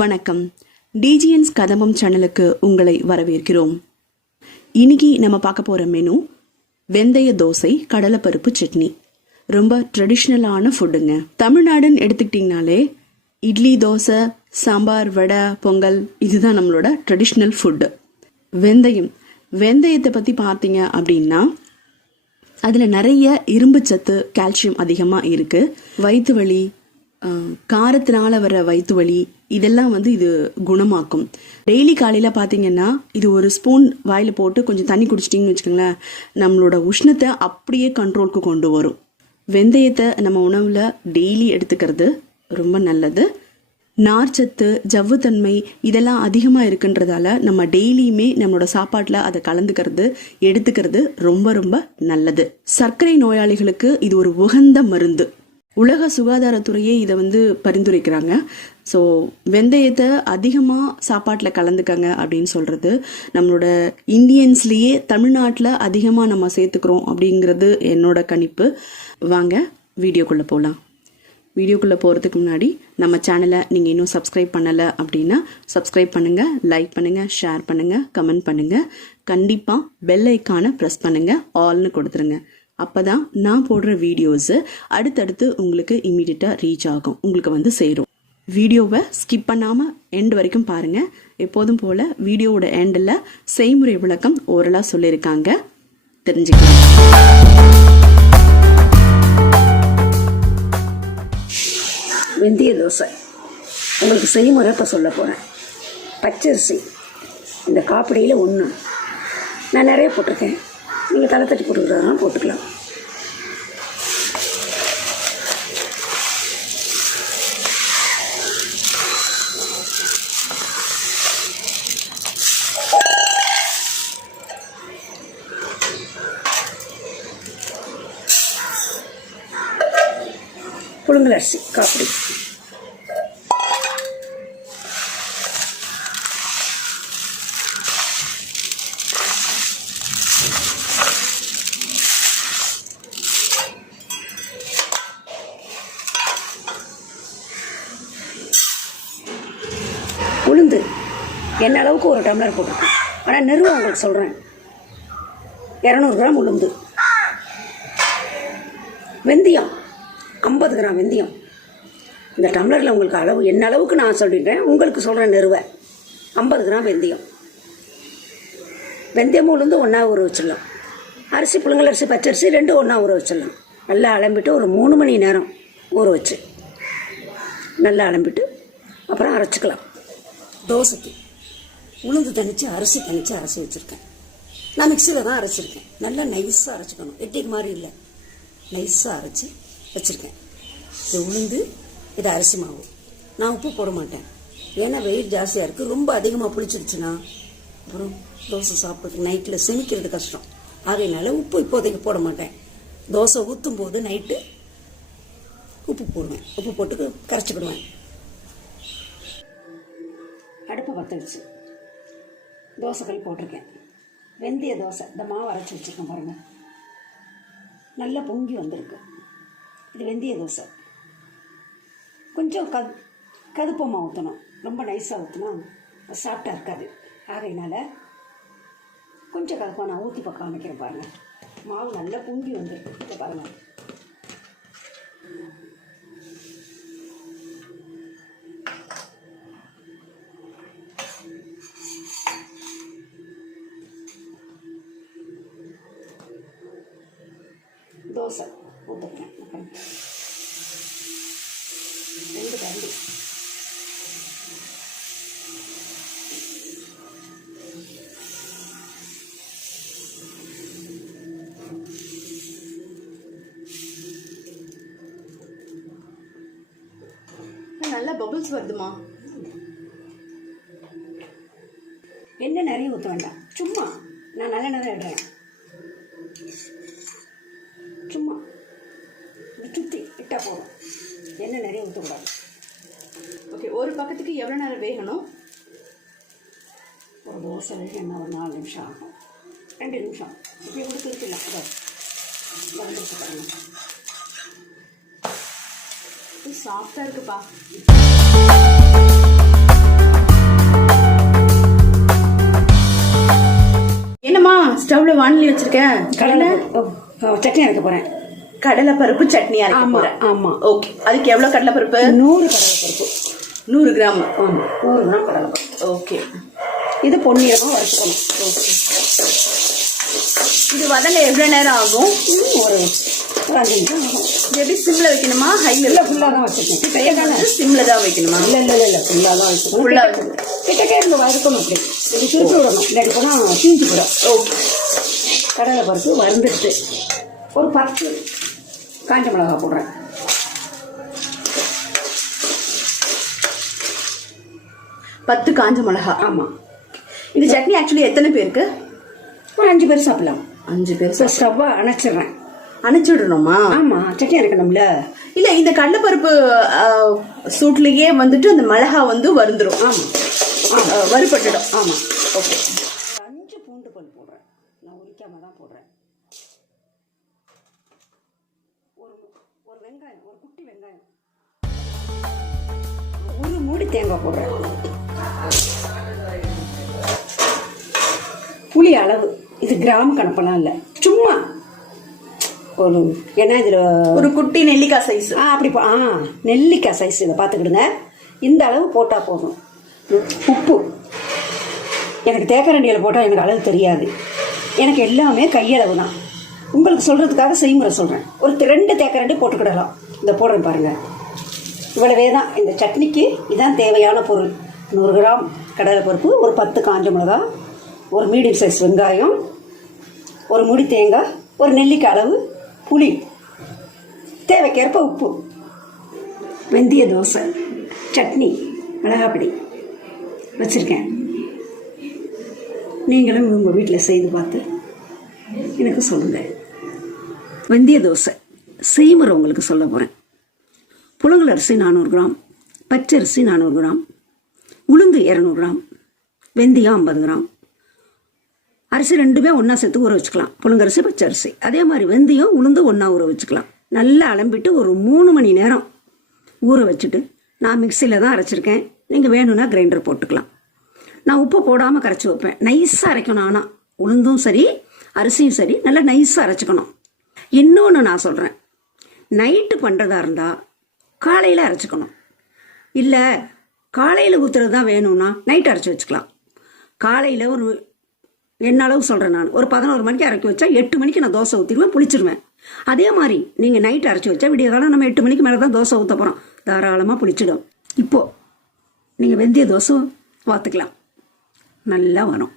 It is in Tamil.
வணக்கம். டிஜிஎன்ஸ் கதம்பம் சேனலுக்கு உங்களை வரவேற்கிறோம். இன்னைக்கு நம்ம பார்க்க போற மெனு வெந்தய தோசை கடலைப்பருப்பு சட்னி. ரொம்ப ட்ரெடிஷ்னலான ஃபுட்டுங்க. தமிழ்நாடுன்னு எடுத்துக்கிட்டிங்கனாலே இட்லி, தோசை, சாம்பார், வடை, பொங்கல் இதுதான் நம்மளோட ட்ரெடிஷ்னல் ஃபுட்டு. வெந்தயத்தை பற்றி பார்த்தீங்க அப்படின்னா அதில் நிறைய இரும்பு சத்து, கால்சியம் அதிகமாக இருக்குது. வயிற்று வலி, காரத்தினால வர வயிற்று வலி இதெல்லாம் இது குணமாக்கும். டெய்லி காலையில் பார்த்தீங்கன்னா இது ஒரு ஸ்பூன் வாயில் போட்டு கொஞ்சம் தண்ணி குடிச்சிட்டிங்கன்னு வச்சுக்கோங்களேன், நம்மளோட உஷ்ணத்தை அப்படியே கண்ட்ரோலுக்கு கொண்டு வரும். வெந்தயத்தை நம்ம உணவில் டெய்லி எடுத்துக்கிறது ரொம்ப நல்லது. நார்ச்சத்து, ஜவ்வுத்தன்மை இதெல்லாம் அதிகமாக இருக்குன்றதால நம்ம டெய்லியுமே நம்மளோட சாப்பாட்டில் அதை எடுத்துக்கிறது ரொம்ப ரொம்ப நல்லது. சர்க்கரை நோயாளிகளுக்கு இது ஒரு உகந்த மருந்து. உலக சுகாதாரத்துறையே இதை பரிந்துரைக்கிறாங்க. ஸோ வெந்தயத்தை அதிகமாக சாப்பாட்டில் கலந்துக்கங்க அப்படின்னு சொல்கிறது. நம்மளோட இந்தியன்ஸ்லேயே தமிழ்நாட்டில் அதிகமாக நம்ம சேர்த்துக்கிறோம் அப்படிங்கிறது என்னோட கணிப்பு. வாங்க வீடியோக்குள்ளே போகலாம். வீடியோக்குள்ளே போகிறதுக்கு முன்னாடி நம்ம சேனலை நீங்கள் இன்னும் சப்ஸ்கிரைப் பண்ணலை அப்படின்னா சப்ஸ்கிரைப் பண்ணுங்கள், லைக் பண்ணுங்கள், ஷேர் பண்ணுங்கள், கமெண்ட் பண்ணுங்கள். கண்டிப்பாக பெல் ஐக்கானை ப்ரெஸ் பண்ணுங்கள், ஆல்னு கொடுத்துருங்க. அப்போ தான் நான் போடுற வீடியோஸு அடுத்தடுத்து உங்களுக்கு இமீடியட்டாக ரீச் ஆகும், உங்களுக்கு சேரும். வீடியோவை ஸ்கிப் பண்ணாமல் எண்ட் வரைக்கும் பாருங்கள். எப்போதும் போல் வீடியோவோட எண்டில் செய்முறை விளக்கம் ஓரலாக சொல்லியிருக்காங்க, தெரிஞ்சுக்கலாம். வெந்தய தோசை உங்களுக்கு செய்முறை இப்போ சொல்ல போகிறேன். பச்சரிசி இந்த காப்பிடியில் 1 நான் நிறைய போட்டிருக்கேன். நீங்கள் தலை தட்டி போட்டுக்கிறதா போட்டுக்கலாம். புழுங்கல் அரிசி காப்பிடி, உளுந்து என்ன அளவுக்கு 1 டம்ளர் போட்டிருக்கேன். ஆனால் நிறுவ உங்களுக்கு சொல்கிறேன், 200 கிராம் உளுந்து. வெந்தயம் 50 கிராம் வெந்தயம். இந்த டம்ளரில் உங்களுக்கு அளவு என்ன அளவுக்கு நான் சொல்லிடுறேன், உங்களுக்கு சொல்கிறேன். நிறுவ 50 கிராம் வெந்தயம். வெந்தயமும் உளுந்து ஒன்றா ஊற வச்சிடலாம். அரிசி, புழுங்கல் அரிசி, பச்சரிசி 2 ஒன்றா ஊற வச்சிடலாம். நல்லா அலம்பிட்டு ஒரு 3 மணி நேரம் ஊற வச்சு நல்லா அலம்பிட்டு அப்புறம் அரைச்சிக்கலாம். தோசைக்கு உளுந்து தனித்து, அரிசி தனித்து அரைச்சி வச்சுருக்கேன். நான் மிக்சியில் தான் அரைச்சிருக்கேன். நல்லா நைஸாக அரைச்சிக்கணும், எட்டிக்கு மாதிரி இல்லை, நைஸாக அரைச்சி வச்சுருக்கேன். இது உளுந்து, இது அரிசி மாவு. நான் உப்பு போட மாட்டேன், ஏன்னா வெயிட் ஜாஸ்தியாக இருக்குது. ரொம்ப அதிகமாக புளிச்சிடுச்சுன்னா அப்புறம் தோசை சாப்பிட்றதுக்கு நைட்டில் செமிக்கிறது கஷ்டம். ஆகையினால உப்பு இப்போதைக்கு போட மாட்டேன். தோசை ஊற்றும் போது நைட்டு உப்பு போடுவேன். உப்பு போட்டு கரைச்சிக்கிடுவேன். அடுப்பை பற்றிடுச்சு, தோசைக்கல் போட்டிருக்கேன். வெந்தய தோசை இந்த மாவு அரைச்சி வச்சுருக்கேன் பாருங்கள், நல்லா பொங்கி வந்திருக்கு. இது வெந்தய தோசை. கொஞ்சம் கதுப்பமாக ஊற்றணும், ரொம்ப நைஸாக ஊற்றினா சாஃப்டாக இருக்காது. ஆகையினால கொஞ்சம் கதுப்பாக நான் ஊற்றி பக்கம் அமைக்கிறேன் பாருங்கள். மாவு நல்லா பொங்கி வந்திருக்கு, இதை பாருங்கள். தோசை ஊற்றுக்கிறேன், 2 கரண்டி. நல்லா பபிள்ஸ் வருதுமா. எண்ணெய் நிறைய ஊற்ற வேண்டாம், சும்மா நான் நல்லெண்ணெய் தான் இடுறேன். சும்மா இது சுற்றி இட்டால் போதும், எண்ணெய் நிறைய ஊற்றக்கூடாது. ஓகே, ஒரு பக்கத்துக்கு எவ்வளோ நேரம் வேகணும்? ஒரு தோசை வேக என்ன ஒரு 4 நிமிஷம் ஆகும், 2 நிமிஷம் இப்படி கொடுத்து இருக்கலாம். இது சாஃப்டாக இருக்குப்பா. என்னம்மா ஸ்டவ்ல வானலி வச்சிருக்கேன். கடலை சட்னி அரைக்க போகிறேன். கடலை பருப்பு சட்னி அரைக்க போறேன். ஆமாம். ஓகே, அதுக்கு எவ்வளோ கடலை பருப்பு? 100 கடலை பருப்பு. 100 கிராம். ஆமாம், 100 கிராம் கடலை பருப்பு. ஓகே, இது பொன்னிறமாக வறுத்துக்கணும். ஓகே, இது வதங்க எவ்வளோ நேரம் ஆகும்? ஒரு 5 நிமிஷம் ஆகும். இது எப்படி சிம்ல வைக்கணுமா ஹைல? இல்லை, ஃபுல்லாக தான் வச்சுக்கணும். கையால சிம்ல தான் வைக்கணுமா? இல்லை, ஃபுல்லாக தான் வச்சுக்கணும். ஃபுல்லாக கிட்டக்கே இருந்து வறுக்கணும். அப்படி இது சுருட்டு விடணும், இல்லாட்டி போனால் தீஞ்சு போடும். ஓகே, கடலை பருப்பு வறுந்துட்டு ஒரு 10 காஞ்ச மிளகா போடுறேன். 10 காஞ்ச மிளகா. ஆமாம். இந்த சட்னி ஆக்சுவலி எத்தனை பேருக்கு? ஒரு 5 பேர் சாப்பிடலாம். 5 பேர். இப்போ ஸ்டவ்வை அணைச்சிடுறேன். அணைச்சிடணுமா? ஆமாம், சட்னி அரைக்கணும்ல. இல்லை, இந்த கடலைப்பருப்பு சூட்லேயே வந்துட்டு அந்த மிளகா வந்து வருந்துடும். ஆமாம், வறுபட்டுடும். ஆமாம். ஓகே, 5 பூண்டு பல் போடுறேன். நான் உரிக்காம தான் போடுறேன். ஒரு வெங்காயம், ஒரு குட்டி வெங்காயம், ஒரு மூடி தேங்காய் போடுறேன். புளி அளவு இது கிராம் கணப்பெல்லாம் இல்லை, சும்மா ஒரு ஏன்னா இதில் ஒரு குட்டி நெல்லிக்காய் சைஸ். அப்படி நெல்லிக்காய் சைஸ் இதை பார்த்துக்கிடுங்க. இந்த அளவு போட்டால் போதும். உப்பு எனக்கு தேக்கரண்டியில் போட்டால் எனக்கு அளவு தெரியாது, எனக்கு எல்லாமே கையளவு தான். உங்களுக்கு சொல்கிறதுக்காக செய்முறை சொல்கிறேன். ஒரு 2 தேக்கரண்டி போட்டுக்கிடலாம். இந்த போடுறேன் பாருங்கள், இவ்வளவே தான் இந்த சட்னிக்கு. இதான் தேவையான பொருள். 100 கிராம் கடலைப்பருப்பு, ஒரு 10 காஞ்ச மிளகா, ஒரு மீடியம் சைஸ் வெங்காயம், ஒரு முடி தேங்காய், ஒரு நெல்லிக்காய் அளவு புளி, தேவைக்கேற்ப உப்பு, வெந்தய தோசை, சட்னி, மிளகாப்பொடி வச்சுருக்கேன். நீங்களும் உங்கள் வீட்டில் செய்து பார்த்து எனக்கு சொல்லுங்கள். வெந்தய தோசை செய்முறை உங்களுக்கு சொல்ல போகிறேன். புழுங்கல் அரிசி 400 கிராம், பச்சரிசி 400 கிராம், உளுந்து 200 கிராம், வெந்தயம் 50 கிராம். அரிசி 2மே ஒன்றா சேர்த்து ஊற வச்சுக்கலாம். புழுங்கரிசி, பச்சரிசி. அதே மாதிரி வெந்தயம், உளுந்து ஒன்றா ஊற வச்சுக்கலாம். நல்லா அலம்பிட்டு ஒரு 3 மணி நேரம் ஊற வச்சுட்டு, நான் மிக்சியில் தான் அரைச்சிருக்கேன். நீங்கள் வேணும்னா கிரைண்டர் போட்டுக்கலாம். நான் உப்பு போடாமல் கரைச்சி வைப்பேன். நைஸாக அரைக்கணும். ஆனால் உளுந்தும் சரி அரிசியும் சரி நல்லா நைஸாக அரைச்சிக்கணும். இன்னொன்று நான் சொல்கிறேன், நைட்டு பண்ணுறதா இருந்தால் காலையில் அரைச்சிக்கணும். இல்லை காலையில் ஊற்றுறது தான் வேணும்னா நைட்டு அரைச்சி வச்சுக்கலாம். காலையில் ஒரு என்ன அளவு சொல்கிறேன், நான் ஒரு 11 மணிக்கு அரைக்கி வச்சா 8 மணிக்கு நான் தோசை ஊற்றிடுவேன், புளிச்சிடுவேன். அதே மாதிரி நீங்கள் நைட்டு அரைச்சி வச்சா விடிய காலம் நம்ம 8 மணிக்கு மேலே தான் தோசை ஊற்ற போகிறோம், தாராளமாக புளிச்சிடும். இப்போது நீங்கள் வெந்தய தோசை வாத்துக்கலாம், நல்லா வரும்.